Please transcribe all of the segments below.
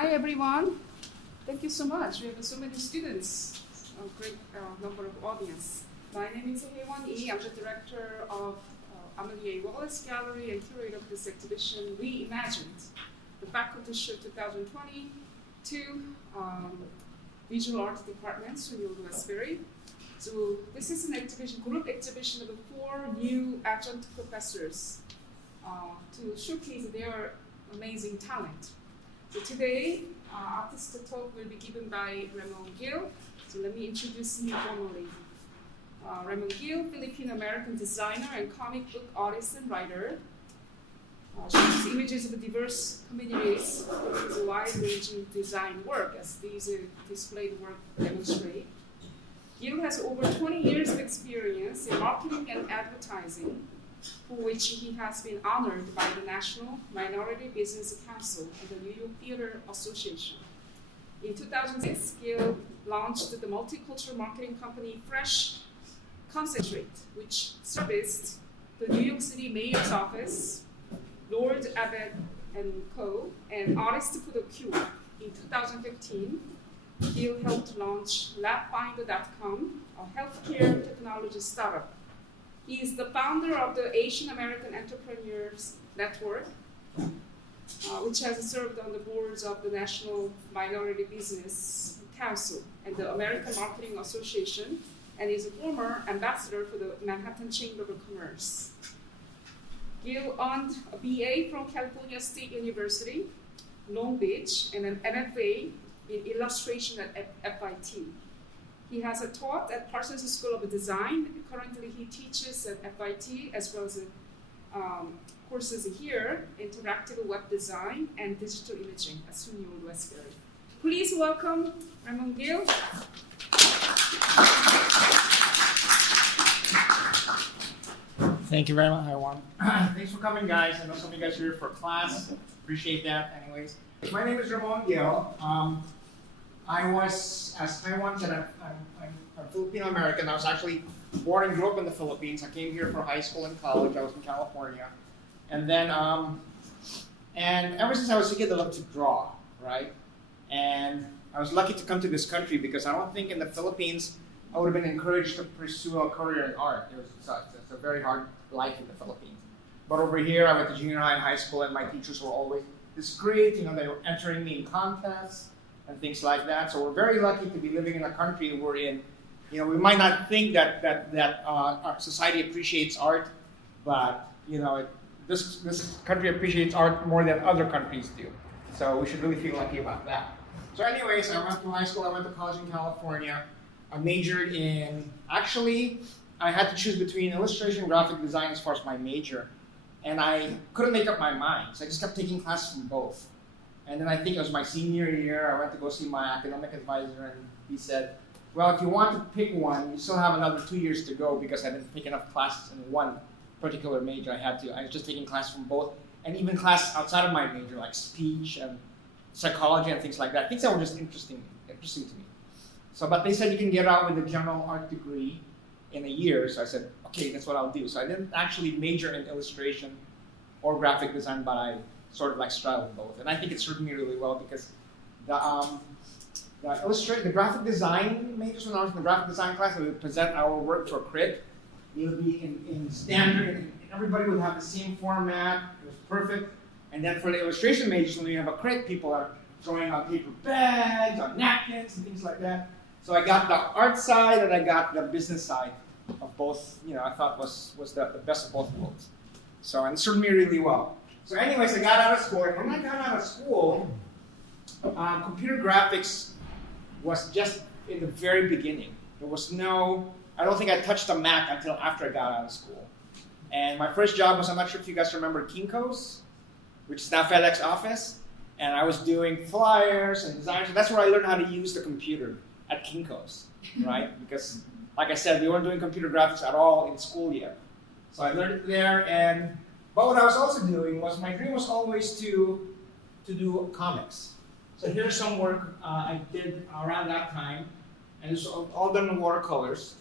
Hi everyone. Thank you so much. We have so many students, a great number of audience. My name is Ramon Gil. I'm the director of Amelie A. Wallace Gallery and curator of this exhibition, Reimagined, the Faculty Show 2022 Visual Arts Department, SUNY Westbury. So this is an exhibition, group exhibition of 4 new adjunct professors to showcase their amazing talent. So today, artist talk will be given by Ramon Gil. So let me introduce him formally. Ramon Gil, Filipino-American designer and comic book artist and writer. Shows images of diverse communities with a wide-ranging design work, as these displayed work demonstrate. Gil has over 20 years of experience in marketing and advertising, for which he has been honored by the National Minority Business Council and the New York Theater Association. In 2006, Gil launched the multicultural marketing company Fresh Concentrate, which serviced the New York City Mayor's Office, Lord Abbett Co, and Artists for the Cure. In 2015, Gil helped launch LabFinder.com, a healthcare technology startup. He is the founder of the Asian American Entrepreneurs Network, which has served on the boards of the National Minority Business Council and the American Marketing Association, and is a former ambassador for the Manhattan Chamber of Commerce. Gil earned a BA from California State University, Long Beach, and an MFA in illustration at FIT. He has taught at Parsons School of Design. Currently, he teaches at FIT as well as courses here, interactive web design and digital imaging at SUNY Westbury. Please welcome Ramon Gil. Thank you very much, everyone. Thanks for coming, guys. I know some of you guys are here for class. Appreciate that. Anyways, my name is Ramon Gil. I was, as Taiwan said, I'm Filipino-American. I was actually born and grew up in the Philippines. I came here for high school and college. I was in California. And then, and ever since I was a kid, I loved to draw, right? And I was lucky to come to this country because I don't think in the Philippines I would have been encouraged to pursue a career in art. It's a very hard life in the Philippines. But over here, I went to junior high and high school, and my teachers were always this great. They were entering me in contests and things like that. So we're very lucky to be living in a country we're in. We might not think that our society appreciates art, but this country appreciates art more than other countries do. So we should really feel lucky about that. So anyways, I went to high school, I went to college in California. I majored in, actually, I had to choose between illustration and graphic design as far as my major. And I couldn't make up my mind, so I just kept taking classes from both. And then I think it was my senior year, I went to go see my academic advisor, and he said, well, if you want to pick one, you still have another 2 years to go because I didn't take enough classes in one particular major. I was just taking classes from both, and even classes outside of my major, like speech and psychology and things like that. Things that were just interesting to me. So, but they said you can get out with a general art degree in a year, so I said, okay, that's what I'll do. So I didn't actually major in illustration or graphic design, but I sort of straddled both. And I think it served me really well because the graphic design majors, when I was in the graphic design class, we would present our work for crit. It would be in standard, and everybody would have the same format. It was perfect. And then for the illustration majors, when we have a crit, people are drawing on paper bags, on napkins, and things like that. So I got the art side and I got the business side of both. I thought was the best of both worlds. So, and it served me really well. So anyways, I got out of school. And when I got out of school, computer graphics was just in the very beginning. There was I don't think I touched a Mac until after I got out of school. And my first job was, I'm not sure if you guys remember Kinko's, which is now FedEx Office. And I was doing flyers and designs. So that's where I learned how to use the computer at Kinko's, right? Because, like I said, we weren't doing computer graphics at all in school yet. So I learned it there. But what I was also doing was, my dream was always to do comics. So here's some work I did around that time, and it's all done in watercolors.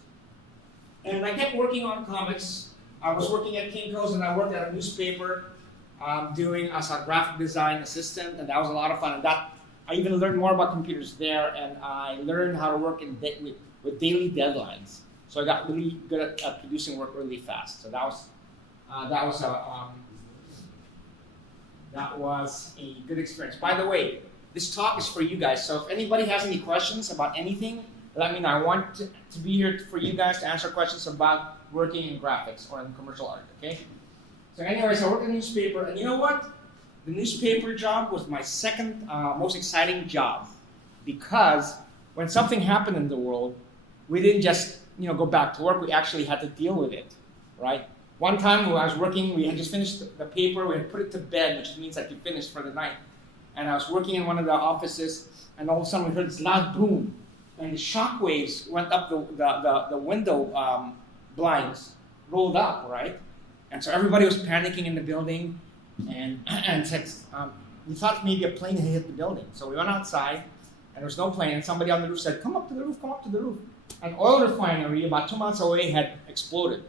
And I kept working on comics. I was working at Kinko's, and I worked at a newspaper doing as a graphic design assistant, and that was a lot of fun. And that I even learned more about computers there, and I learned how to work with daily deadlines. So I got really good at producing work really fast. So that was a good experience. By the way, this talk is for you guys. So if anybody has any questions about anything, let me know. I want to be here for you guys to answer questions about working in graphics or in commercial art. Okay. So anyways, I worked in a newspaper, and you know what? The newspaper job was my second most exciting job, because when something happened in the world, we didn't just go back to work. We actually had to deal with it, right? One time when I was working, we had just finished the paper. We had put it to bed, which means that you finished for the night. And I was working in one of the offices, and all of a sudden we heard this loud boom, and the shock waves went up the window blinds, rolled up, right? And so everybody was panicking in the building, and we thought maybe a plane had hit the building. So we went outside, and there was no plane, and somebody on the roof said, "Come up to the roof, come up to the roof." An oil refinery about 2 miles away had exploded,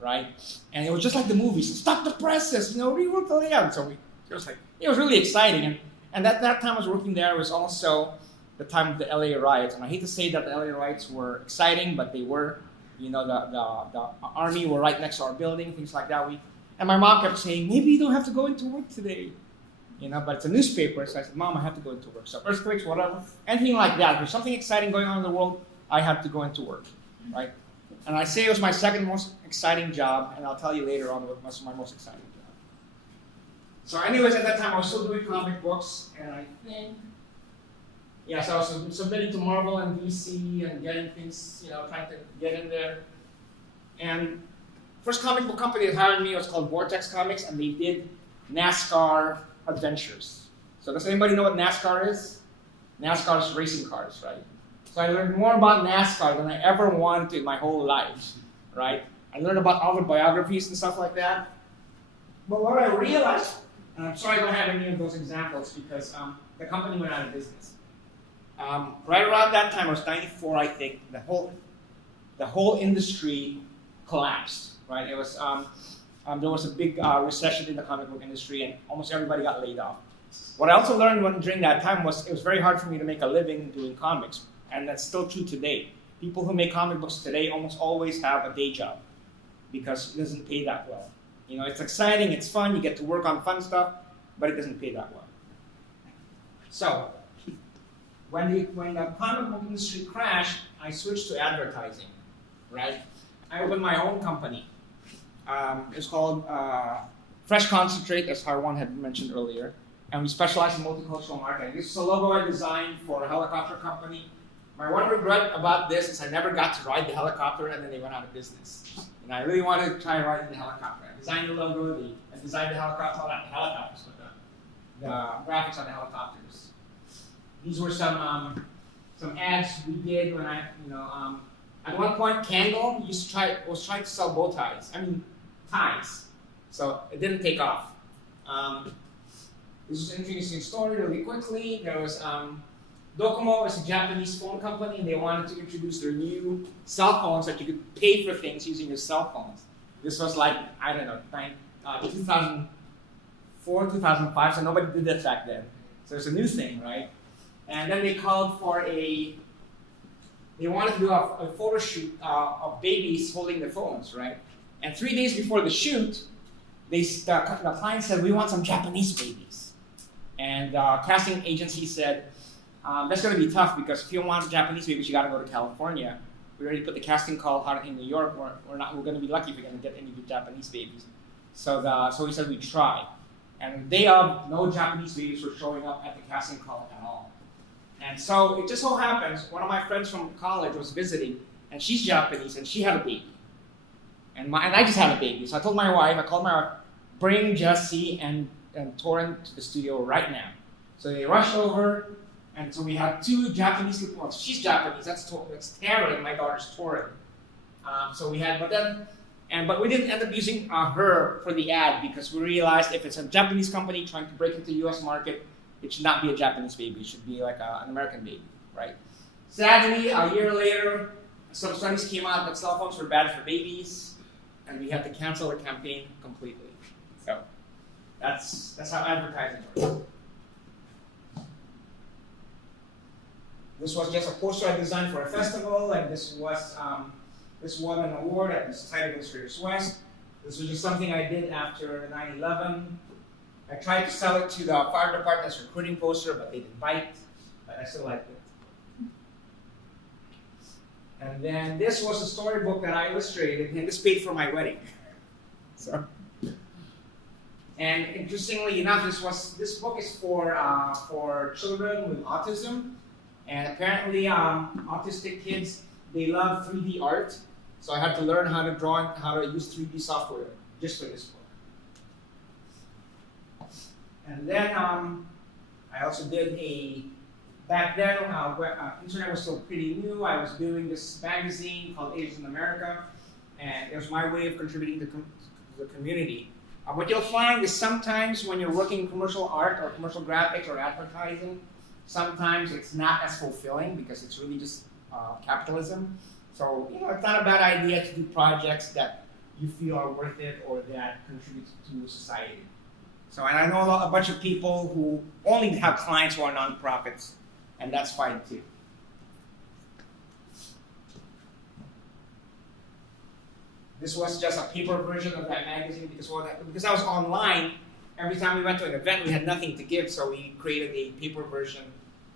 right? And it was just like the movies. Stop the presses, rework the layout. So it was really exciting. And at that time I was working there, it was also the time of the LA riots. And I hate to say that the LA riots were exciting, but they were. The army were right next to our building, things like that. And my mom kept saying, "Maybe you don't have to go into work today." But it's a newspaper, so I said, "Mom, I have to go into work." So earthquakes, whatever, anything like that. If there's something exciting going on in the world, I have to go into work, right? And I say it was my second most exciting job, and I'll tell you later on what was my most exciting job. So anyways, at that time, I was still doing comic books, and I think, so I was submitting to Marvel and DC and getting things, trying to get in there. And first comic book company that hired me was called Vortex Comics, and they did NASCAR adventures. So does anybody know what NASCAR is? NASCAR is racing cars, right? So I learned more about NASCAR than I ever wanted to in my whole life, right? I learned about all the biographies and stuff like that. But what I realized, and I'm sorry I don't have any of those examples because the company went out of business. Right around that time, it was 94, I think, the whole industry collapsed, right? It was there was a big recession in the comic book industry, and almost everybody got laid off. What I also learned during that time was it was very hard for me to make a living doing comics, and that's still true today. People who make comic books today almost always have a day job because it doesn't pay that well. It's exciting, it's fun, you get to work on fun stuff, but it doesn't pay that well. So, when the comic book industry crashed, I switched to advertising, right? I opened my own company. It's called Fresh Concentrate, as Harwan had mentioned earlier, and we specialize in multicultural marketing. This is a logo I designed for a helicopter company. My one regret about this is I never got to ride the helicopter, and then they went out of business. And I really wanted to try riding the helicopter. I designed the logo, I designed the helicopter, well, not the helicopters, but the graphics on the helicopters. These were some ads we did when at one point, Candle was trying to sell bow ties. Ties. So it didn't take off. This was an interesting story really quickly. There was Docomo is a Japanese phone company, and they wanted to introduce their new cell phones that you could pay for things using your cell phones. This was 2004, 2005, so nobody did that back then. So it's a new thing, right? And then they called for they wanted to do a photo shoot of babies holding their phones, right? And 3 days before the shoot, the client said, "We want some Japanese babies." And the casting agency said, "That's going to be tough because if you want Japanese babies, you got to go to California. We already put the casting call out in New York. We're going to be lucky if we're going to get any good Japanese babies." So he said we'd try. And the day of, no Japanese babies were showing up at the casting call at all. And so it just so happens, one of my friends from college was visiting, and she's Japanese, and she had a baby. And I just had a baby. So I called my wife, "Bring Jesse and Torrin to the studio right now." So they rushed over, and so we had two Japanese people. Well, she's Japanese, that's Tara, and my daughter's Torrin. But we didn't end up using her for the ad because we realized if it's a Japanese company trying to break into the US market, it should not be a Japanese baby. It should be like an American baby, right? Sadly, a year later, some studies came out that cell phones were bad for babies, and we had to cancel the campaign completely. So that's how advertising works. This was just a poster I designed for a festival, and this won an award at the Society of Illustrators West. This was just something I did after 9/11. I tried to sell it to the fire department's recruiting poster, but they didn't bite, but I still liked it. And then this was a storybook that I illustrated, and this paid for my wedding. So, and interestingly enough, this book is for children with autism, and apparently autistic kids, they love 3D art. So I had to learn how to draw, how to use 3D software just for this book. And then I also did back then, internet was still pretty new. I was doing this magazine called Asian America, and it was my way of contributing to the community. What you'll find is sometimes when you're working in commercial art or commercial graphics or advertising, sometimes it's not as fulfilling because it's really just capitalism. So, it's not a bad idea to do projects that you feel are worth it or that contribute to society. So, and I know a bunch of people who only have clients who are nonprofits, and that's fine too. This was just a paper version of that magazine because I was online. Every time we went to an event, we had nothing to give, so we created a paper version,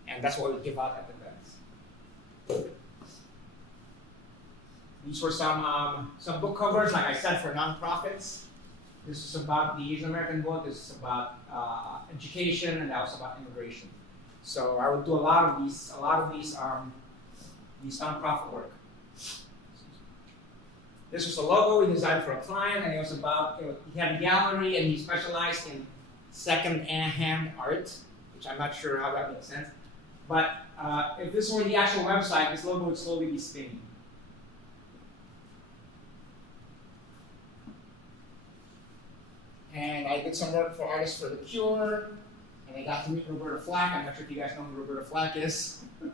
and that's what we give out at events. These were some book covers, like I said, for nonprofits. This is about the Asian American book. This is about education, and that was about immigration. So I would do a lot of these nonprofit work. This was a logo we designed for a client, and it was about, he had a gallery, and he specialized in second-hand art, which I'm not sure how that makes sense. But if this were the actual website, this logo would slowly be spinning. And I did some work for Artists for the Cure, and I got to meet Roberta Flack. I'm not sure if you guys know who Roberta Flack is. And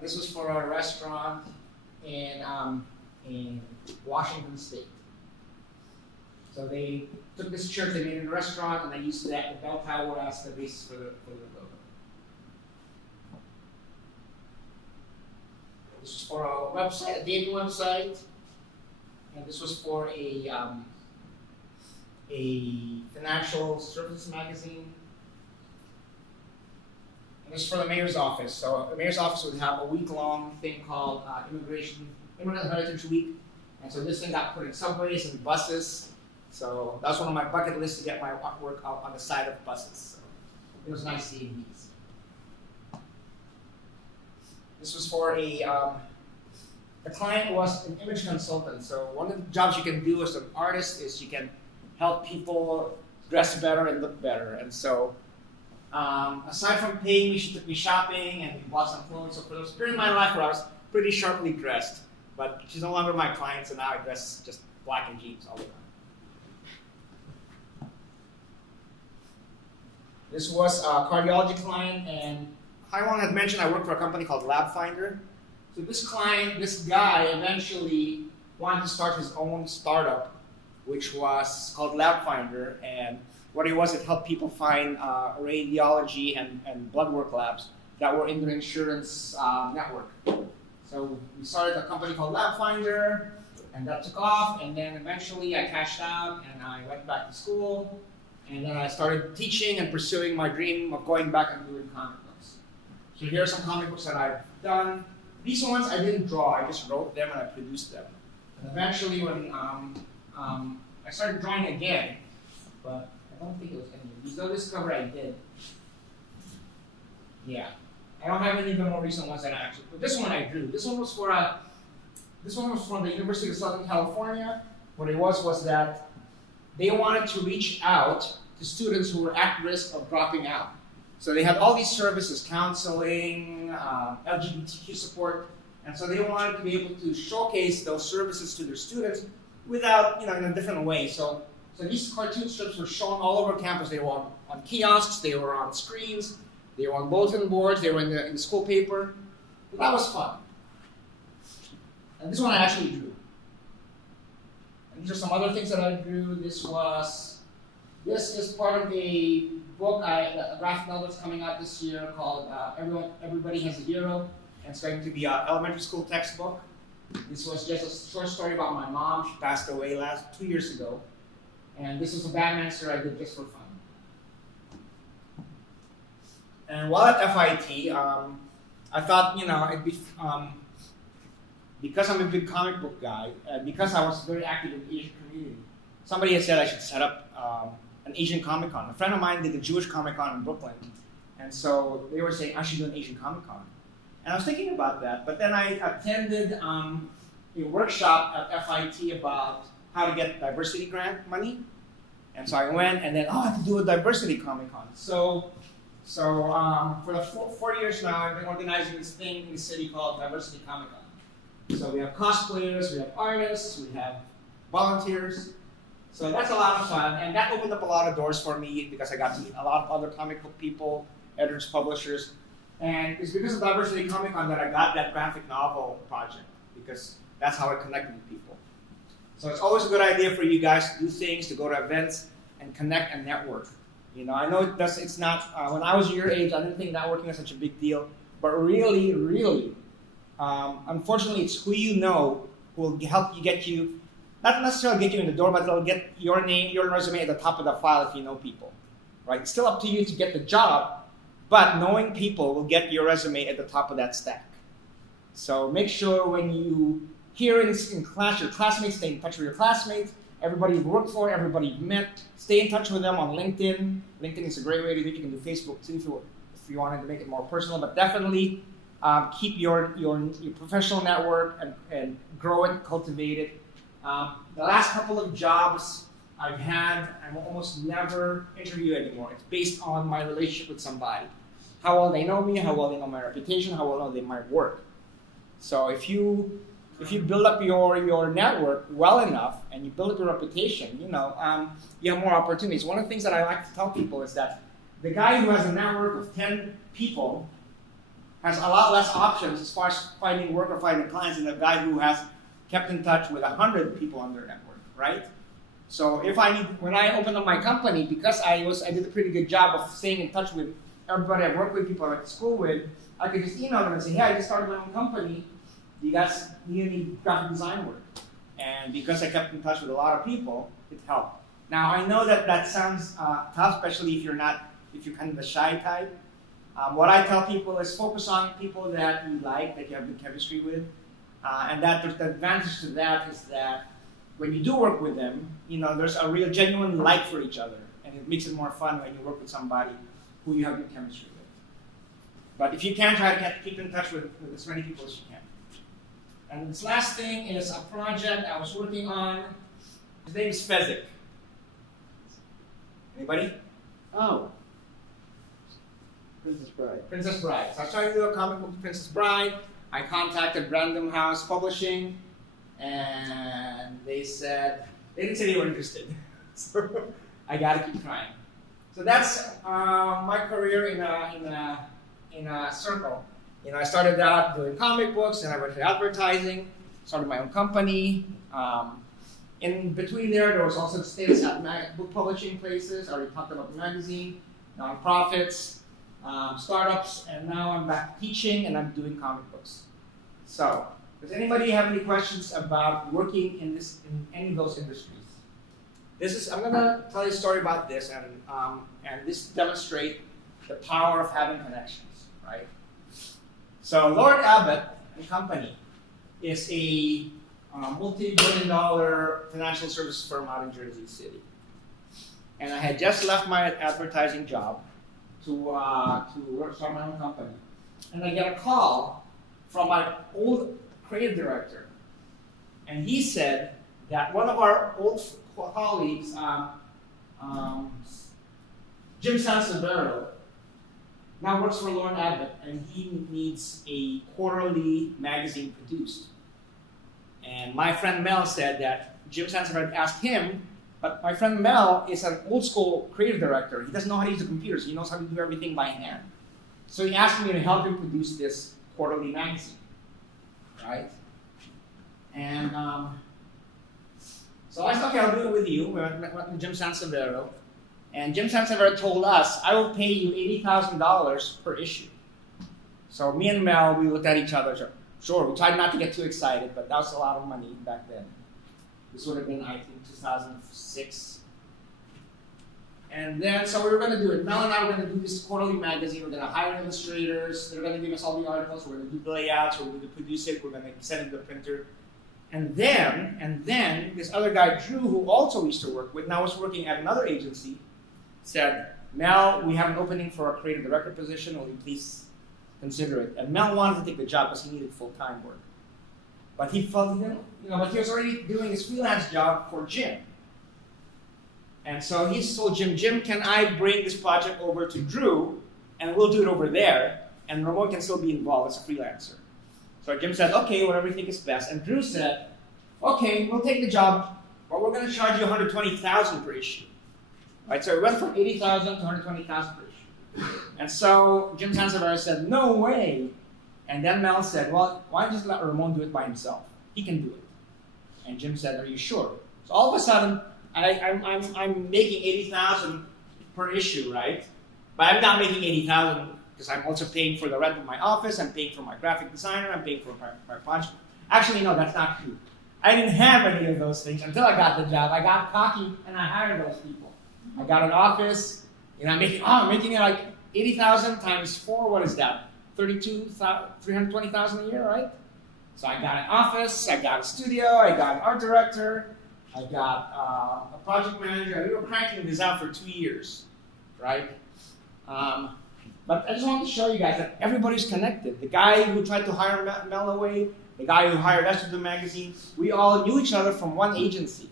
this was for a restaurant in Washington State. So they took this church, they made it a restaurant, and they used the bell tower as the basis for the logo. This was for a website, a dating website. And this was for a financial services magazine. And this is for the mayor's office. So the mayor's office would have a week-long thing called Immigrant Heritage Week. And so this thing got put in subways and buses. So that was one of my bucket lists to get my work out on the side of buses. So it was nice seeing these. This was for the client was an image consultant. So one of the jobs you can do as an artist is you can help people dress better and look better. And so aside from paying me, she took me shopping and we bought some clothes. So for those period of my life where I was pretty sharply dressed, but she's no longer my client, so now I dress just black and jeans all the time. This was a cardiology client, and Haiwan had mentioned I work for a company called Lab Finder. So this client, this guy, eventually wanted to start his own startup, which was called Lab Finder. And what it was, it helped people find radiology and blood work labs that were in their insurance network. So we started a company called Lab Finder, and that took off. And then eventually I cashed out, and I went back to school. And then I started teaching and pursuing my dream of going back and doing comic books. So here are some comic books that I've done. These ones I didn't draw, I just wrote them and I produced them. And eventually when I started drawing again, but I don't think it was any of these. Though this cover I did. Yeah. I don't have any of the more recent ones that I actually, but this one I drew. This one was from the University of Southern California. What it was that they wanted to reach out to students who were at risk of dropping out. So they had all these services, counseling, LGBTQ support, and so they wanted to be able to showcase those services to their students without, in a different way. So these cartoon strips were shown all over campus. They were on kiosks, they were on screens, they were on bulletin boards, they were in the school paper. But that was fun. And this one I actually drew. And these are some other things that I drew. This was This is part of a book, a graphic novel that's coming out this year called Everybody Has a Hero, and it's going to be an elementary school textbook. This was just a short story about my mom. She passed away 2 years ago. And this was a Batman story I did just for fun. And while at FIT, I thought, it'd be, because I'm a big comic book guy, and because I was very active in the Asian community, somebody had said I should set up an Asian Comic Con. A friend of mine did a Jewish Comic Con in Brooklyn, and so they were saying I should do an Asian Comic Con. And I was thinking about that, but then I attended a workshop at FIT about how to get diversity grant money. And so I went, and then, I have to do a diversity Comic Con. So for the 4 years now, I've been organizing this thing in the city called Diversity Comic Con. So we have cosplayers, we have artists, we have volunteers. So that's a lot of fun, and that opened up a lot of doors for me because I got to meet a lot of other comic book people, editors, publishers. And it's because of Diversity Comic Con that I got that graphic novel project, because that's how I connected with people. So it's always a good idea for you guys to do things, to go to events, and connect and network. I know it's not, when I was your age, I didn't think networking was such a big deal, but really, unfortunately, it's who you know who will help you get you, not necessarily get you in the door, but it'll get your name, your resume at the top of the file if you know people, right? It's still up to you to get the job, but knowing people will get your resume at the top of that stack. So make sure when you hear in class, your classmates, stay in touch with your classmates, everybody you've worked for, everybody you've met, stay in touch with them on LinkedIn. LinkedIn is a great way to do it. You can do Facebook too if you wanted to make it more personal, but definitely keep your professional network and grow it, cultivate it. The last couple of jobs I've had, I almost never interview anymore. It's based on my relationship with somebody. How well they know me, how well they know my reputation, how well they know my work. So if you build up your network well enough and you build up your reputation, you have more opportunities. One of the things that I like to tell people is that the guy who has a network of 10 people has a lot less options as far as finding work or finding clients than the guy who has kept in touch with 100 people on their network, right? So when I opened up my company, because I did a pretty good job of staying in touch with everybody I work with, people I went to school with, I could just email them and say, hey, I just started my own company. Do you guys need any graphic design work? And because I kept in touch with a lot of people, it helped. Now I know that sounds tough, especially if you're kind of the shy type. What I tell people is focus on people that you like, that you have good chemistry with, and that the advantage to that is that when you do work with them, there's a real genuine like for each other, and it makes it more fun when you work with somebody who you have good chemistry with. But if you can, try to keep in touch with as many people as you can. And this last thing is a project I was working on. His name is Fezzik. Anybody? Oh. Princess Bride. Princess Bride. So I was trying to do a comic book Princess Bride. I contacted Random House Publishing, and they didn't say they were interested. So I gotta keep trying. So that's my career in a circle. I started out doing comic books, and I went to advertising, started my own company. In between there was also stints at book publishing places. I already talked about the magazine, nonprofits, startups, and now I'm back teaching and I'm doing comic books. So, does anybody have any questions about working in any of those industries? I'm going to tell you a story about this, and this demonstrates the power of having connections, right? So Lord Abbett and Company is a multi-billion-dollar financial service firm out in Jersey City. And I had just left my advertising job to start my own company. And I get a call from my old creative director. And he said that one of our old colleagues, Jim Sansevero, now works for Lord Abbett, and he needs a quarterly magazine produced. And my friend Mel said that Jim Sansevero asked him, but my friend Mel is an old school creative director. He doesn't know how to use the computers. He knows how to do everything by hand. So he asked me to help him produce this quarterly magazine, right? And so I said, okay, I'll do it with you. We went to Jim Sansevero. And Jim Sanseverino told us, I will pay you $80,000 per issue. So me and Mel, we looked at each other. Sure, we tried not to get too excited, but that was a lot of money back then. This would have been, I think, 2006. And then, so we were going to do it. Mel and I were going to do this quarterly magazine. We're going to hire illustrators. They're going to give us all the articles. We're going to do the layouts. We're going to produce it. We're going to send it to the printer. And then, this other guy, Drew, who also used to work with, now was working at another agency, said, Mel, we have an opening for a creative director position. Will you please consider it? And Mel wanted to take the job because he needed full-time work. But he felt, but he was already doing his freelance job for Jim. And so he told Jim, can I bring this project over to Drew, and we'll do it over there, and Ramon can still be involved as a freelancer. So Jim said, okay, whatever you think is best. And Drew said, okay, we'll take the job, but we're going to charge you $120,000 per issue. Right, so it went from $80,000 to $120,000 per issue. And so Jim Sanseverino said, no way. And then Mel said, well, why don't you just let Ramon do it by himself? He can do it. And Jim said, are you sure? So all of a sudden, I'm making $80,000 per issue, right? But I'm not making $80,000 because I'm also paying for the rent of my office, I'm paying for my graphic designer, I'm paying for my project. Actually, no, that's not true. I didn't have any of those things until I got the job. I got cocky and I hired those people. I got an office, I'm making it like 80,000 times 4, what is that? 320,000 a year, right? So I got an office, I got a studio, I got an art director, I got a project manager. We were cranking this out for 2 years, right? But I just wanted to show you guys that everybody's connected. The guy who tried to hire Mel away, the guy who hired us to do the magazine, we all knew each other from one agency.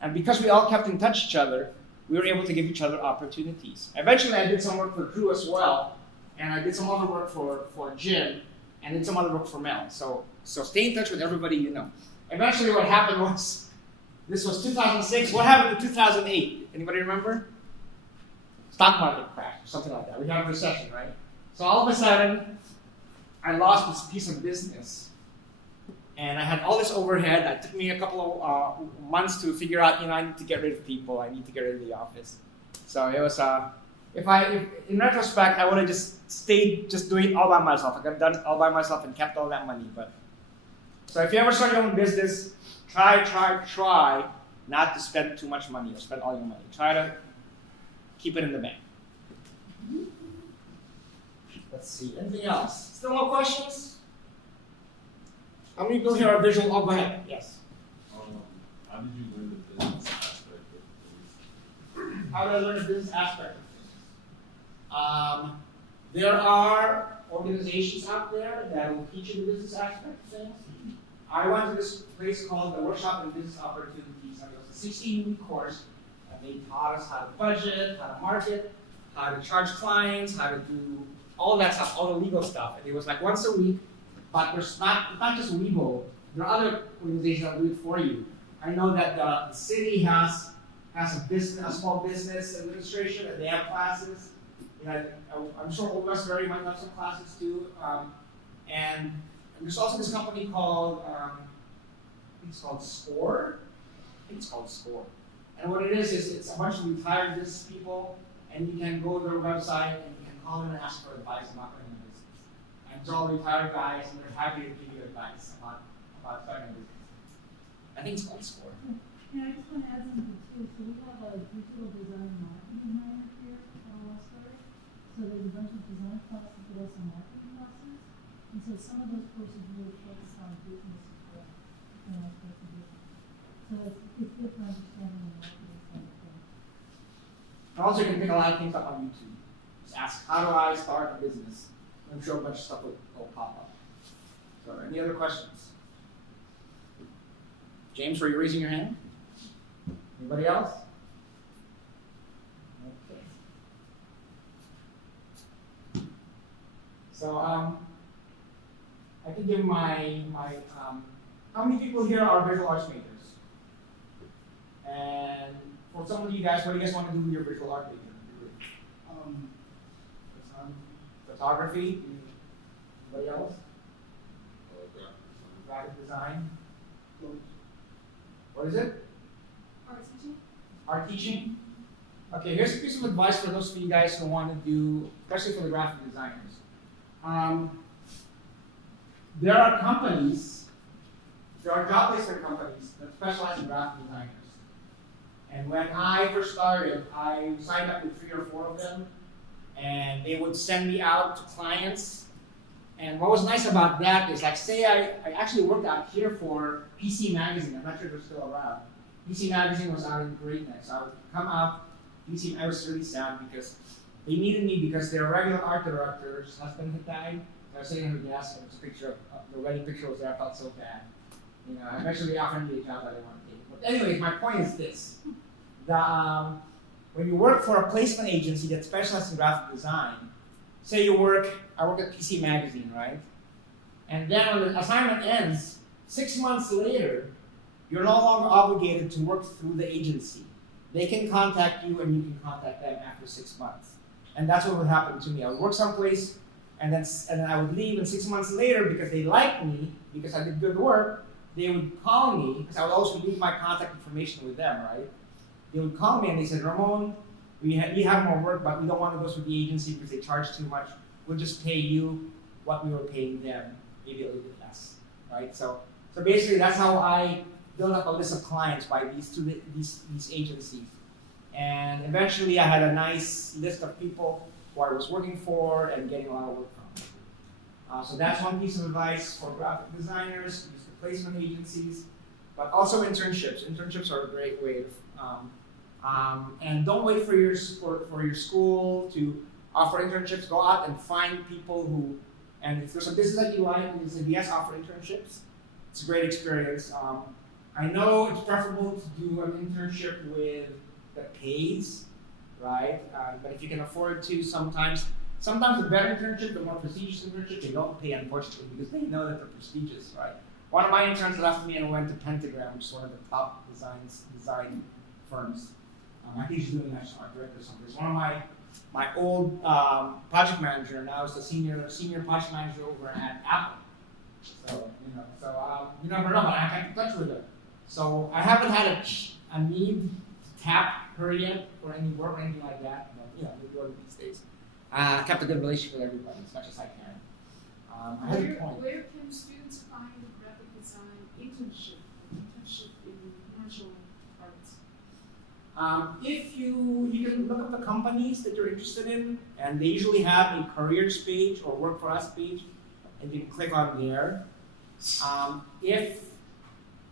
And because we all kept in touch with each other, we were able to give each other opportunities. Eventually, I did some work for Drew as well, and I did some other work for Jim, and did some other work for Mel. So stay in touch with everybody you know. Eventually, what happened was, this was 2006. What happened in 2008? Anybody remember? Stock market crash, or something like that. We had a recession, right? So all of a sudden, I lost this piece of business. And I had all this overhead. It took me a couple of months to figure out, I need to get rid of people. I need to get rid of the office. So it was, if in retrospect, I would have just stayed just doing it all by myself. I could have done it all by myself and kept all that money. But so if you ever start your own business, try not to spend too much money or spend all your money. Try to keep it in the bank. Let's see, anything else? Still no questions? How many people here are visual? Oh, go ahead. Yes. How did you learn the business aspect of things? How did I learn the business aspect of things? There are organizations out there that will teach you the business aspect of things. I went to this place called the Workshop in Business Opportunities, and it was a 16-week course, and they taught us how to budget, how to market, how to charge clients, how to do all that stuff, all the legal stuff. And it was like once a week, but it's not just Weibo. There are other organizations that do it for you. I know that the city has a small business administration, and they have classes. I'm sure Old Westbury might have some classes too. And there's also this company called, I think it's called Score. And what it is it's a bunch of retired business people, and you can go to their website and you can call them and ask for advice about running a business. And it's all retired guys, and they're happy to give you advice about starting a business. I think it's called Score. Yeah, I just want to add something too. So we have a digital design and marketing minor here at Wallace Gallery. So there's a bunch of design classes, but also marketing classes. And so some of those courses really focus on business as well, different aspects of business. So it's good for understanding the marketing side of things. And also, you can pick a lot of things up on YouTube. Just ask, how do I start a business? I'm sure a bunch of stuff will pop up. So, any other questions? James, were you raising your hand? Anybody else? Okay. So, I can give my how many people here are visual arts majors? And for some of you guys, what do you guys want to do with your visual art major? Photography. Anybody else? Graphic design. What is it? Art teaching? Art teaching. Okay, here's a piece of advice for those of you guys who want to do, especially for the graphic designers. There are companies, there are job placement companies that specialize in graphic designers. And when I first started, I signed up with 3 or 4 of them, and they would send me out to clients. And what was nice about that is, like, say I actually worked out here for PC Magazine. I'm not sure if they're still around. PC Magazine was out in Great Neck, so I would come out. I was really sad because they needed me because their regular art director's husband had died. I was sitting on her desk, and there was a picture of the wedding picture was there. I felt so bad. You know, eventually they offered me a job that I wanted to take. But anyways, my point is this: when you work for a placement agency that specializes in graphic design, say I work at PC Magazine, right? And then when the assignment ends, 6 months later, you're no longer obligated to work through the agency. They can contact you, and you can contact them after 6 months. And that's what would happen to me. I would work someplace, and then I would leave, and 6 months later, because they liked me, because I did good work, they would call me, because I would also leave my contact information with them, right? They would call me and they said, Ramon, we have more work, but we don't want to go through the agency because they charge too much. We'll just pay you what we were paying them, maybe a little bit less, right? So basically, that's how I built up a list of clients by these agencies. And eventually, I had a nice list of people who I was working for and getting a lot of work from. So that's one piece of advice for graphic designers, use the placement agencies, but also internships. Internships are a great way of, and don't wait for your school to offer internships. Go out and find people who, and if there's a business that you like, you say, yes, offer internships. It's a great experience. I know it's preferable to do an internship with that pays, right? But if you can afford to, sometimes the better internship, the more prestigious internship, they don't pay, unfortunately, because they know that they're prestigious, right? One of my interns left me and went to Pentagram, which is one of the top design firms. I think she's doing national art director or something. It's one of my old project manager now is the senior project manager over at Apple. So you never know, but I can't get in touch with her. So I haven't had a need to tap her yet for any work or anything like that. But we do it these days. I kept a good relationship with everybody as much as I can. I had a point. Where can students find a graphic design internship in commercial arts? If you can look up the companies that you're interested in, and they usually have a careers page or work for us page, and you can click on there.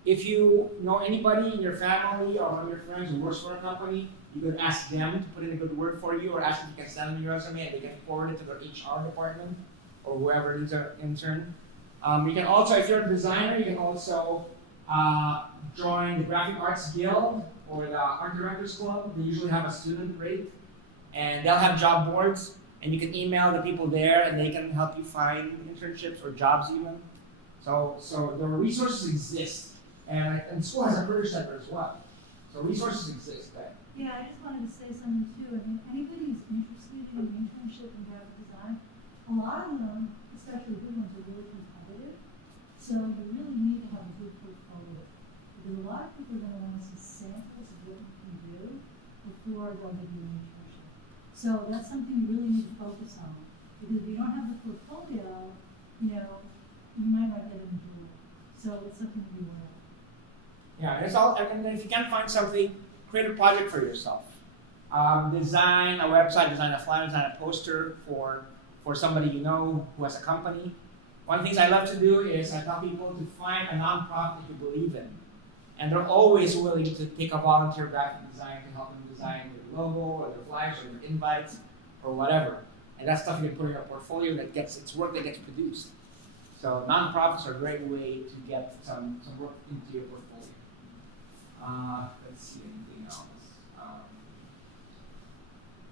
If you know anybody in your family or one of your friends who works for a company, you could ask them to put in a good word for you, or ask them if you can send them your resume and they can forward it to their HR department or whoever needs an intern. You can also, if you're a designer, you can also join the Graphic Arts Guild or the Art Directors Club. They usually have a student rate, and they'll have job boards, and you can email the people there, and they can help you find internships or jobs even. So the resources exist, and school has a career center as well. So resources exist there. Yeah, I just wanted to say something too. I mean, anybody who's interested in an internship in graphic design, a lot of them, especially good ones, are really competitive. So you really need to have a good portfolio. Because a lot of people are going to want to see samples of what you can do before they'll give you an internship. So that's something you really need to focus on. Because if you don't have the portfolio, you might not get into it. So it's something to be aware of. Yeah, and then if you can't find something, create a project for yourself. Design a website, design a flyer, design a poster for somebody you know who has a company. One of the things I love to do is I tell people to find a nonprofit you believe in. And they're always willing to take a volunteer graphic design to help them design their logo or their flyers or their invites or whatever. And that's stuff you can put in your portfolio it's work that gets produced. So nonprofits are a great way to get some work into your portfolio. Let's see anything else.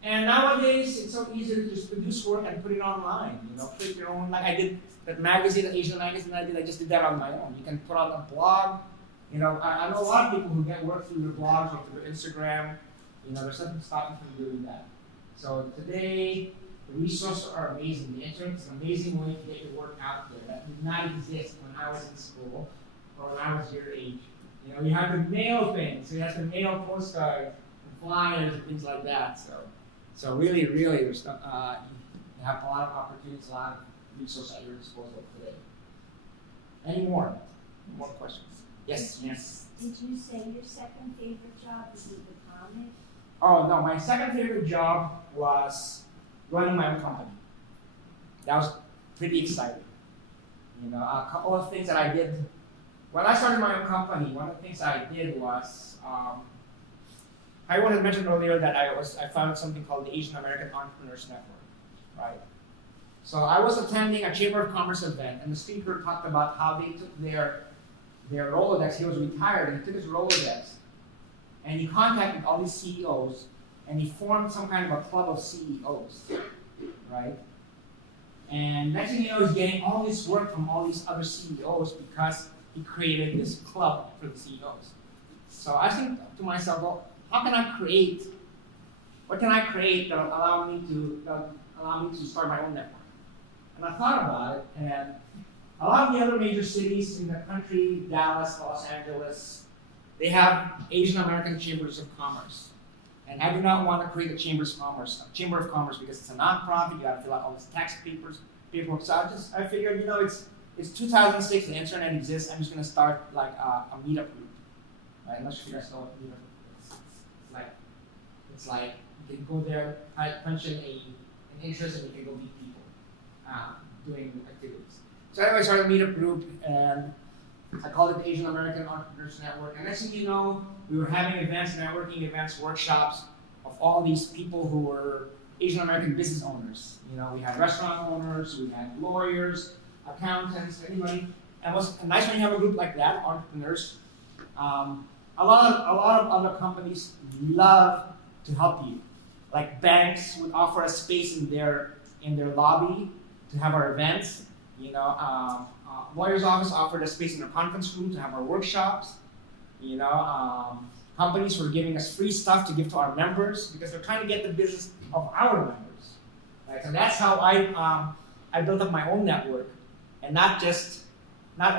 And nowadays, it's so easy to just produce work and put it online. Create your own. Like I did that magazine, the Asian magazine I just did that on my own. You can put on a blog. I know a lot of people who get work through their blogs or through Instagram. There's nothing stopping from doing that. So today, the resources are amazing. The internet is an amazing way to get your work out there. That did not exist when I was in school or when I was your age. You had to mail things. So you had to mail postcards and flyers and things like that. So really, there's you have a lot of opportunities, a lot of resources at your disposal today. Any more? More questions? Yes. Did you say your second favorite job was with the comic? Oh no, my second favorite job was running my own company. That was pretty exciting. You know, a couple of things that I did when I started my own company. One of the things I did was I wanted to mention earlier that I founded something called the Asian American Entrepreneurs Network, right? So I was attending a Chamber of Commerce event, and the speaker talked about how they took their Rolodex. He was retired, and he took his Rolodex, and he contacted all these CEOs, and he formed some kind of a club of CEOs, right? And next thing you know, he's getting all this work from all these other CEOs because he created this club for the CEOs. So I think to myself, well, what can I create that will allow me to start my own network? And I thought about it, and a lot of the other major cities in the country, Dallas, Los Angeles, they have Asian American chambers of commerce. And I do not want to create a chamber of commerce because it's a nonprofit. You got to fill out all this tax paperwork. So I figured, you know, it's 2006, the internet exists. I'm just going to start like a meetup group. Right? I'm not sure if you guys know what meetup group is. It's like you can go there, punch in an interest, and you can go meet people doing activities. So anyway, I started a meetup group, and I called it the Asian American Entrepreneurs Network. And next thing you know, we were having events, networking events, workshops of all these people who were Asian American business owners. You know, we had restaurant owners, we had lawyers, accountants, anybody. And what's nice when you have a group like that, entrepreneurs. A lot of other companies love to help you. Like banks would offer a space in their lobby to have our events. You know, lawyer's office offered a space in their conference room to have our workshops. You know, companies were giving us free stuff to give to our members because they're trying to get the business of our members. Right? So that's how I built up my own network, and not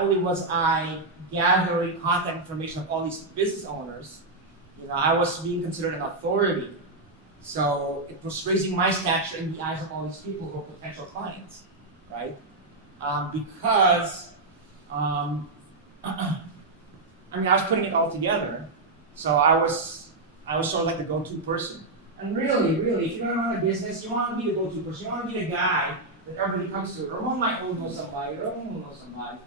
only was I gathering contact information of all these business owners, you know, I was being considered an authority. So it was raising my stature in the eyes of all these people who are potential clients, right? Because I was putting it all together. So I was sort of like the go-to person. And really, if you're going to run a business, you want to be the go-to person. You want to be the guy that everybody comes to. Ramon might know somebody, Ramon will know somebody.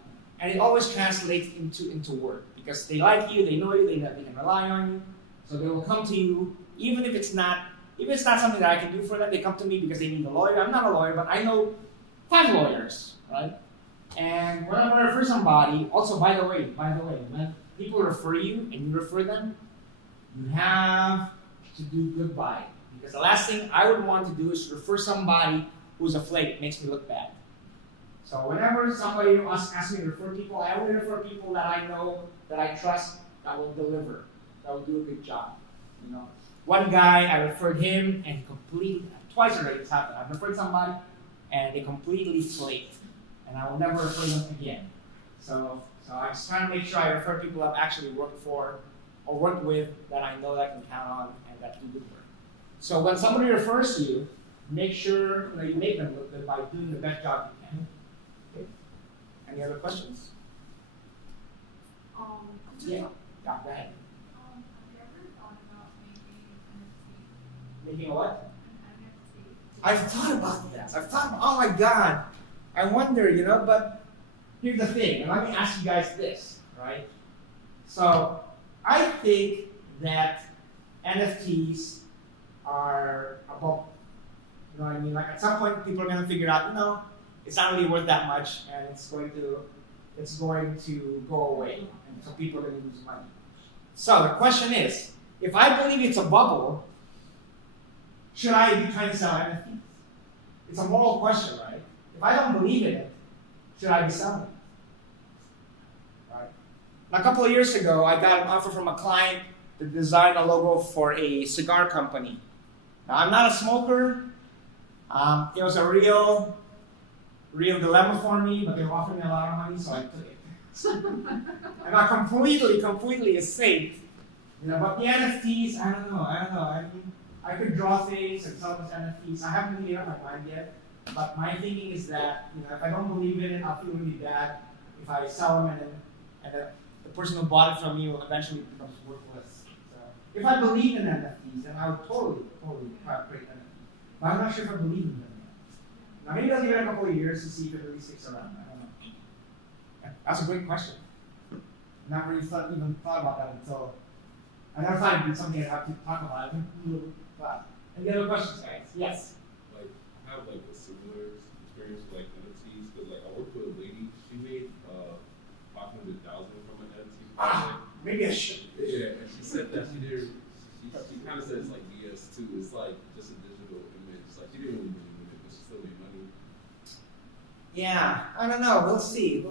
And it always translates into work because they like you, they know you, they can rely on you. So they will come to you, even if it's not something that I can do for them. They come to me because they need a lawyer. I'm not a lawyer, but I know 5 lawyers, right? And whenever I refer somebody, also by the way, when people refer you and you refer them, you have to do goodbye. Because the last thing I would want to do is refer somebody who's a flake. It makes me look bad. So whenever somebody asks me to refer people, I only refer people that I know, that I trust, that will deliver, that will do a good job. You know, one guy, I referred him, and twice already it's happened. I've referred somebody, and they completely flaked, and I will never refer them again. So I'm just trying to make sure I refer people I've actually worked for or worked with that I know that I can count on and that do good work. So when somebody refers you, make sure that you make them look good by doing the best job you can. Okay. Any other questions? Yeah, go ahead. Have you ever thought about making an NFT? Making a what? An NFT? I've thought about that. Oh my God. I wonder, you know, but here's the thing, and let me ask you guys this, right? So I think that NFTs are about, you know what I mean? Like at some point people are going to figure out, you know, it's not really worth that much and it's going to go away. And so people are going to lose money. So the question is, if I believe it's a bubble, should I be trying to sell NFTs? It's a moral question, right? If I don't believe in it, should I be selling it? Right? A couple of years ago, I got an offer from a client to design a logo for a cigar company. Now, I'm not a smoker. It was a real dilemma for me, but they were offering me a lot of money, so I took it. I got completely a saint You know, but the NFTs, I don't know. I mean, I could draw things and sell them as NFTs. I haven't really made up my mind yet. But my thinking is that, you know, if I don't believe in it, I'll feel really bad if I sell them and then the person who bought it from me will eventually become worthless. So if I believe in NFTs, then I would totally create NFTs. But I'm not sure if I believe in them yet. Now maybe I'll give it a couple of years to see if it really sticks around. I don't know. Yeah, that's a great question. Never really even thought about that until I never thought it'd be something I'd have to talk about. Any other questions, guys? Yes. Like, I have like a similar experience with like NFTs, because like I worked with a lady, she made 500,000 from an NFT project. Maybe I should. Yeah, and she said that she didn't. She kind of said it's like BS too. It's like just a digital image. It's like she didn't really believe in it, but she still made money. Yeah, I don't know. We'll see.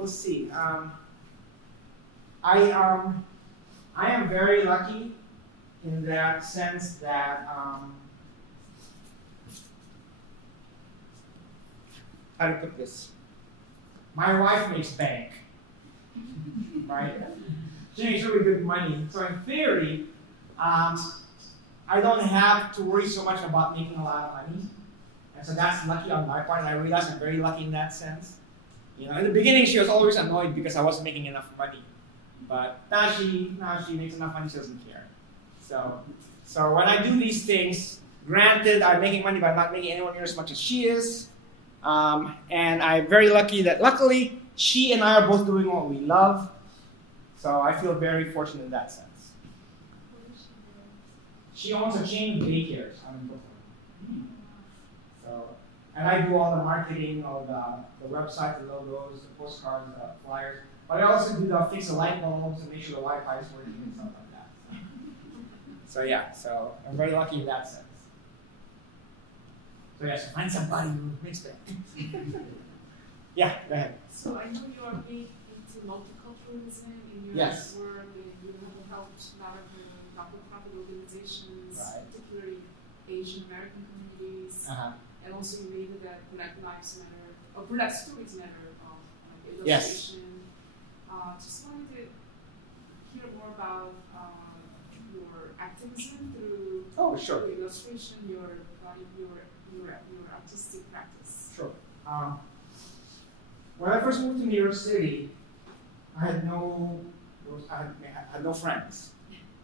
I am very lucky in that sense that how to put this? My wife makes bank, right? She makes really good money. So in theory, I don't have to worry so much about making a lot of money. And so that's lucky on my part, and I realize I'm very lucky in that sense. You know, in the beginning she was always annoyed because I wasn't making enough money. But now she makes enough money, she doesn't care. So when I do these things, granted I'm making money, but I'm not making anywhere near as much as she is. And I'm very lucky that luckily she and I are both doing what we love. So I feel very fortunate in that sense. She owns a chain of daycares. So, and I do all the marketing, all the website, the logos, the postcards, the flyers. But I also do the fix the light bulbs and make sure the Wi-Fi is working and stuff like that. So yeah, so I'm very lucky in that sense. So yes, find somebody who makes that. Yeah, go ahead. So I know you are big into multiculturalism in your Yes. work, and you have helped a lot of not-for-profit organizations, Right. particularly Asian American communities, and also you made that Black Lives Matter, or Black Stories Matter Yes. illustration. Just wanted to hear more about your activism through Sure. your illustration, your artistic practice. Sure. When I first moved to New York City, I had no friends,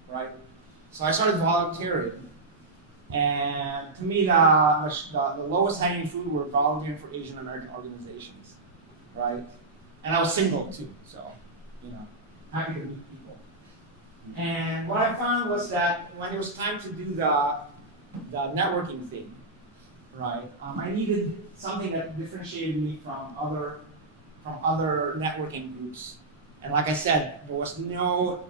right? So I started volunteering, and to me, the lowest hanging fruit were volunteering for Asian American organizations, right? And I was single too, so happy to meet people. And what I found was that when it was time to do the networking thing, right? I needed something that differentiated me from other networking groups. And like I said, there was no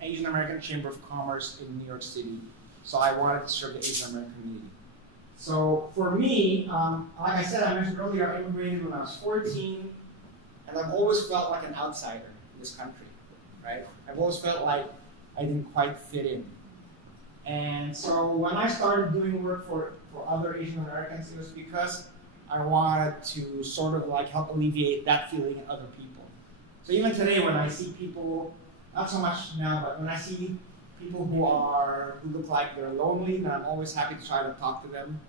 Asian American Chamber of Commerce in New York City, so I wanted to serve the Asian American community. So for me, like I said, I mentioned earlier, I immigrated when I was 14, and I've always felt like an outsider in this country, right? I've always felt like I didn't quite fit in. And so when I started doing work for other Asian Americans, it was because I wanted to sort of like help alleviate that feeling in other people. So even today when I see people, not so much now, but when I see people who look like they're lonely, then I'm always happy to try to talk to them.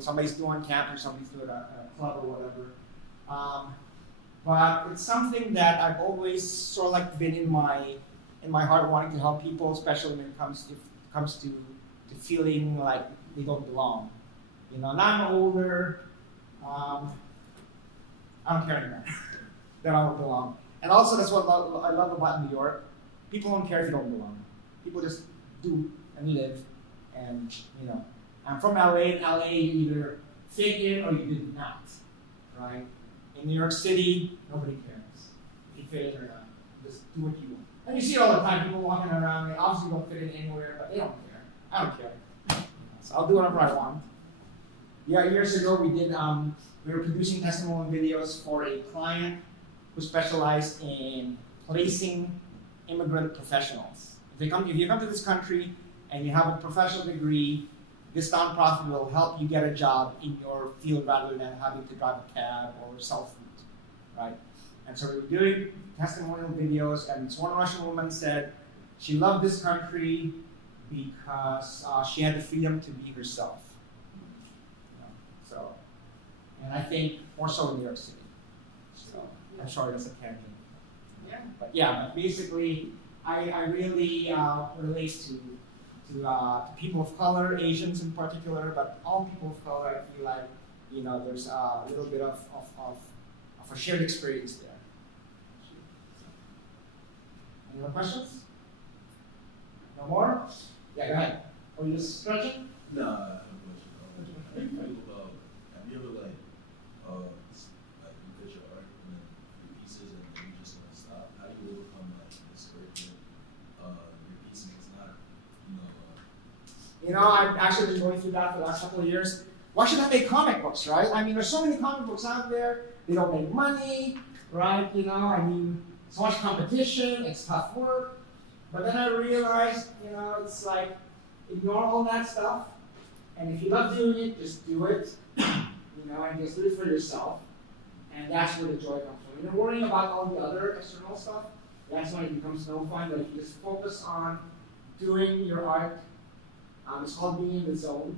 Somebody's doing camp or somebody's doing a club or whatever. But it's something that I've always sort of like been in my heart, wanting to help people, especially when it comes to feeling like they don't belong. Now I'm older, I don't care anymore that I don't belong. And also that's what I love about New York. People don't care if you don't belong. People just do and live. And I'm from LA. In LA, you either fit in or you did not, right? In New York City, nobody cares if you fit in or not. Just do what you want. And you see it all the time, people walking around, they obviously don't fit in anywhere, but they don't care. I don't care. So I'll do whatever I want. Yeah, years ago we were producing testimonial videos for a client who specialized in placing immigrant professionals. If you come to this country and you have a professional degree, this nonprofit will help you get a job in your field rather than having to drive a cab or sell food, right? And so we were doing testimonial videos, and this one Russian woman said, she loved this country because she had the freedom to be herself. You know, so, and I think more so in New York City. So I'm sorry that's a tangent. Yeah. But yeah, but basically, I really relate to people of color, Asians in particular, but all people of color. I feel like there's a little bit of a shared experience there. Any other questions? No more? Yeah, go ahead. Are you just stretching? No, I have a question. Have you ever like you put your art in your pieces and you just want to stop? How do you overcome like discouragement? Your pieces is not, I've actually been going through that for the last couple of years. Why should I make comic books, right? I mean, there's so many comic books out there. They don't make money, right? So much competition. It's tough work. But then I realized, it's like, ignore all that stuff. And if you love doing it, just do it. And just do it for yourself. And that's where the joy comes from. When you're worrying about all the other external stuff, that's when it becomes no fun. But if you just focus on doing your art, it's called being in the zone.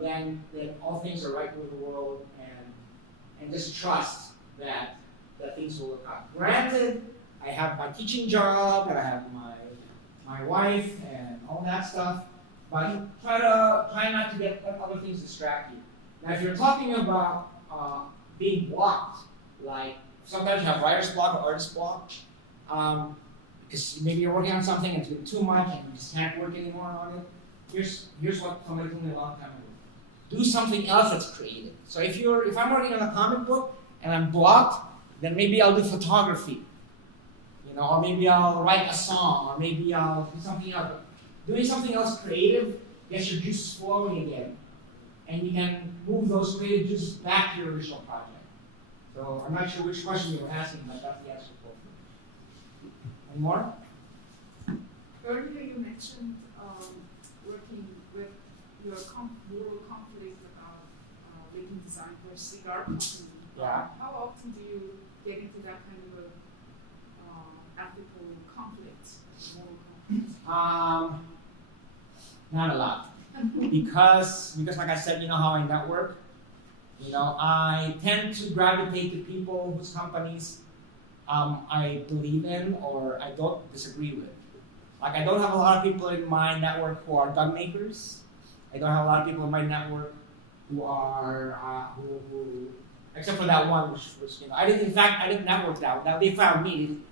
Then all things are right with the world, and just trust that things will work out. Granted, I have my teaching job, and I have my wife, and all that stuff, but try not to let other things distract you. Now, if you're talking about being blocked, like sometimes you have writer's block or artist block, because maybe you're working on something and it's been too much and you just can't work anymore on it. Here's what somebody told me a long time ago. Do something else that's creative. So if I'm working on a comic book and I'm blocked, then maybe I'll do photography. Or maybe I'll write a song, or maybe I'll do something else. Doing something else creative gets your juices flowing again. And you can move those creative juices back to your original project. So I'm not sure which question you were asking, but that's the answer for it. Any more? Earlier you mentioned working with your moral conflict about making design for a cigar company. Yeah. How often do you get into that kind of ethical conflict, moral conflict? Not a lot. Because like I said, how I network. I tend to gravitate to people whose companies I believe in or I don't disagree with. Like, I don't have a lot of people in my network who are gun makers. I don't have a lot of people in my network who are who except for that one, which I didn't network that. Now they found me.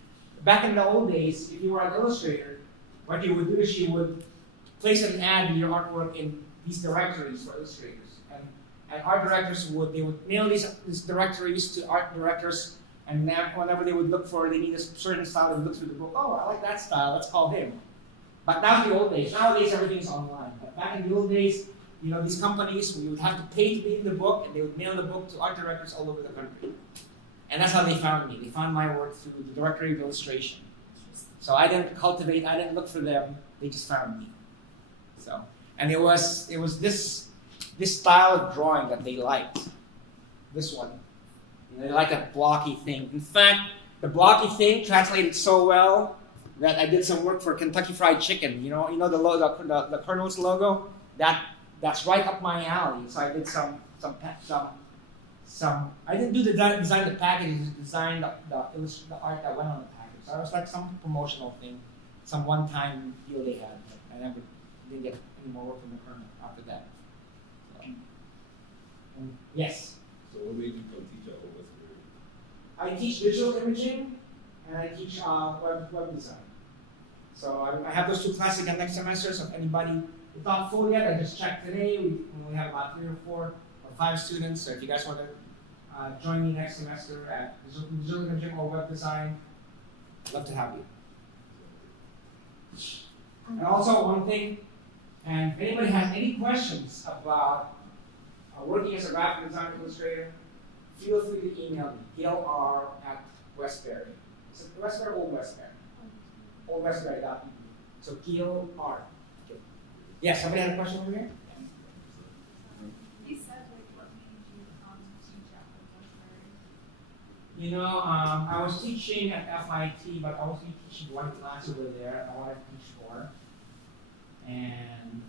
Back in the old days, if you were an illustrator, what you would do is you would place an ad in your artwork in these directories for illustrators. And art directors would mail these directories to art directors, and whenever they would look for, they need a certain style, they would look through the book. Oh, I like that style, let's call him. But that's the old days. Nowadays, everything's online. But back in the old days, these companies, we would have to pay to be in the book, and they would mail the book to art directors all over the country. And that's how they found me. They found my work through the directory of illustration. So I didn't look for them, they just found me. So, and it was this style of drawing that they liked. This one. They like a blocky thing. In fact, the blocky thing translated so well that I did some work for Kentucky Fried Chicken. The Colonel's logo? That's right up my alley. So I did some. I didn't do the design the package, I designed the art that went on the package. So it was like some promotional thing, some one-time deal they had. I never didn't get any more work from the Colonel after that. So, yes? So what made you come teach at Wallace Gallery? I teach digital imaging and I teach web design. So I have those two classes again next semester. So if anybody is not full yet, I just checked today. We have about 3 or 4 or 5 students. So if you guys want to join me next semester at digital imaging or web design, I'd love to have you. And also one thing, and if anybody has any questions about working as a graphic design illustrator, feel free to email me, gilr@westbury. Is it Westbury or Old Westbury? oldwestbury.edu. So Gil R. Yes, somebody had a question over here? You said what made you teach at Wallace Gallery? I was teaching at FIT, but I was teaching one class over there. I wanted to teach more. And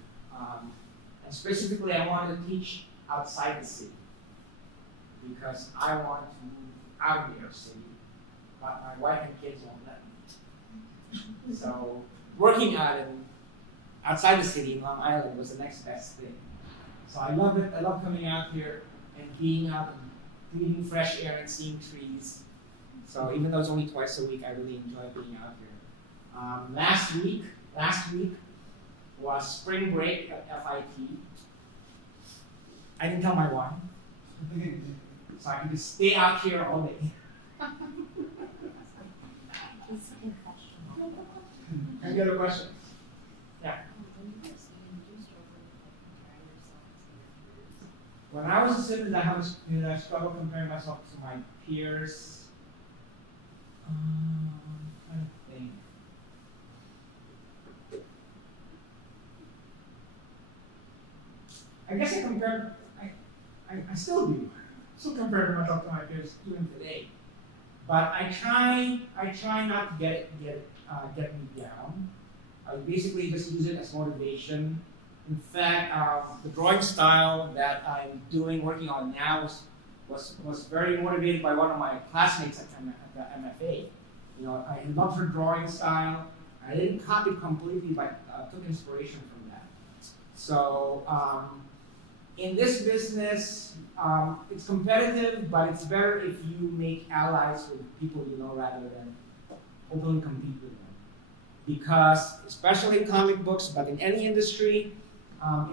specifically, I wanted to teach outside the city because I want to move out of New York City, but my wife and kids won't let me. So working outside the city in Long Island was the next best thing. So I love it. I love coming out here and being out and breathing fresh air and seeing trees. So even though it's only twice a week, I really enjoy being out here. Last week was spring break at FIT. I didn't tell my wife, so I can just stay out here all day. Any other questions? Yeah. When I was a student, I struggled comparing myself to my peers. I'm trying to think. I guess I still do. Still compare myself to my peers even today. But I try not to get me down. I basically just use it as motivation. In fact, the drawing style that I'm working on now was very motivated by one of my classmates at the MFA. I loved her drawing style. I didn't copy it completely, but took inspiration from that. So in this business, it's competitive, but it's better if you make allies with people you know rather than openly compete with them. Because, especially in comic books, but in any industry,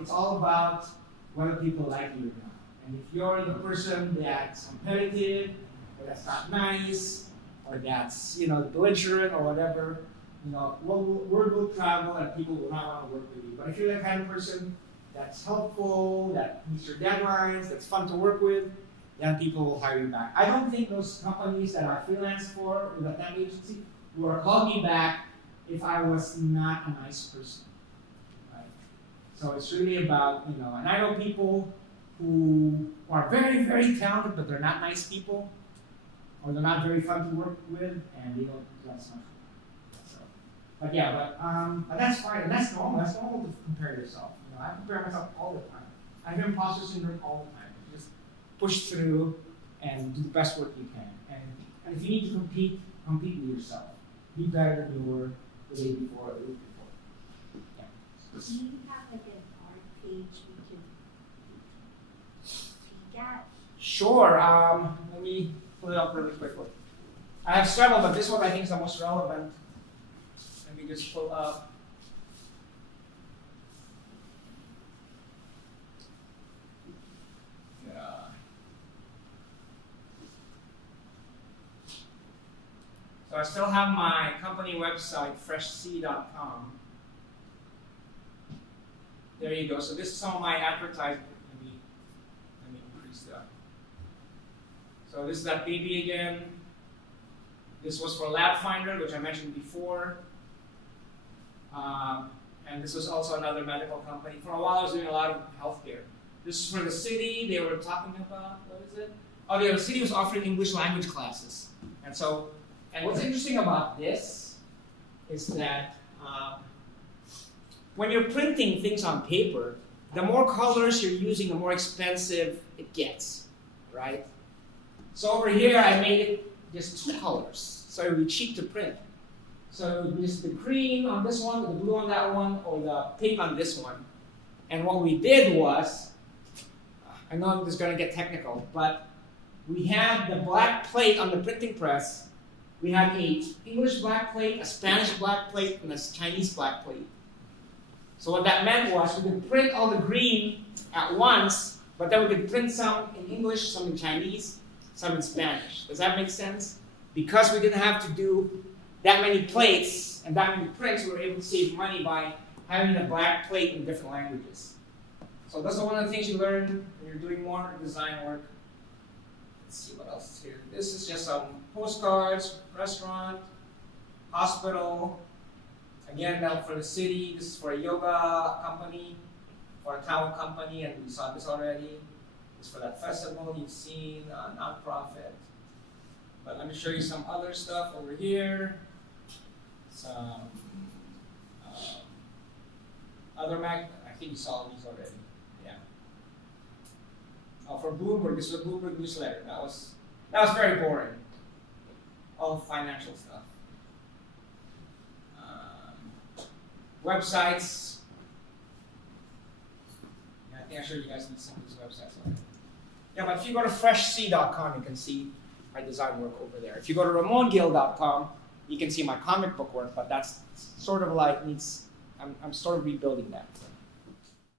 it's all about whether people like you or not. And if you're the person that's competitive, or that's not nice, or that's belligerent or whatever, word will travel and people will not want to work with you. But if you're the kind of person that's helpful, that meets your deadlines, that's fun to work with, then people will hire you back. I don't think those companies that I freelance for with a temp agency will call me back if I was not a nice person. Right? So it's really about, and I know people who are very, very talented, but they're not nice people, or they're not very fun to work with, and they don't do that much. But that's fine, and that's normal. That's normal to compare yourself. I compare myself all the time. I have imposter syndrome all the time. Just push through and do the best work you can. And if you need to compete with yourself. Be better than you were the day before or the week before. Yeah. Do you have like an art page we can peek at? Sure. Let me pull it up really quickly. I have several, but this one I think is the most relevant. Let me just pull up. So I still have my company website, freshc.com. There you go. So this is some of my advertising. Let me increase that. So this is that baby again. This was for Lab Finder, which I mentioned before. And this was also another medical company. For a while, I was doing a lot of healthcare. This is for the city. They were talking about, what is it? Oh, the city was offering English language classes. And what's interesting about this is that when you're printing things on paper, the more colors you're using, the more expensive it gets, right? So over here, I made it just 2 colors, so it would be cheap to print. So just the green on this one, the blue on that one, or the pink on this one. And what we did was, I know this is going to get technical, but we had the black plate on the printing press. We had an English black plate, a Spanish black plate, and a Chinese black plate. So what that meant was we could print all the green at once, but then we could print some in English, some in Chinese, some in Spanish. Does that make sense? Because we didn't have to do that many plates and that many prints, we were able to save money by having a black plate in different languages. So that's one of the things you learn when you're doing more design work. Let's see what else is here. This is just some postcards, restaurant, hospital. Again, now for the city. This is for a yoga company, for a towel company, and we saw this already. This is for that festival you've seen, nonprofit. But let me show you some other stuff over here. Some other I think you saw these already. Yeah. Oh, for Bloomberg, this was a Bloomberg newsletter. That was very boring. All financial stuff. Websites. Yeah, I think I showed you guys some of these websites already. Yeah, but if you go to freshc.com, you can see my design work over there. If you go to ramongil.com, you can see my comic book work, but that's sort of like I'm sort of rebuilding that.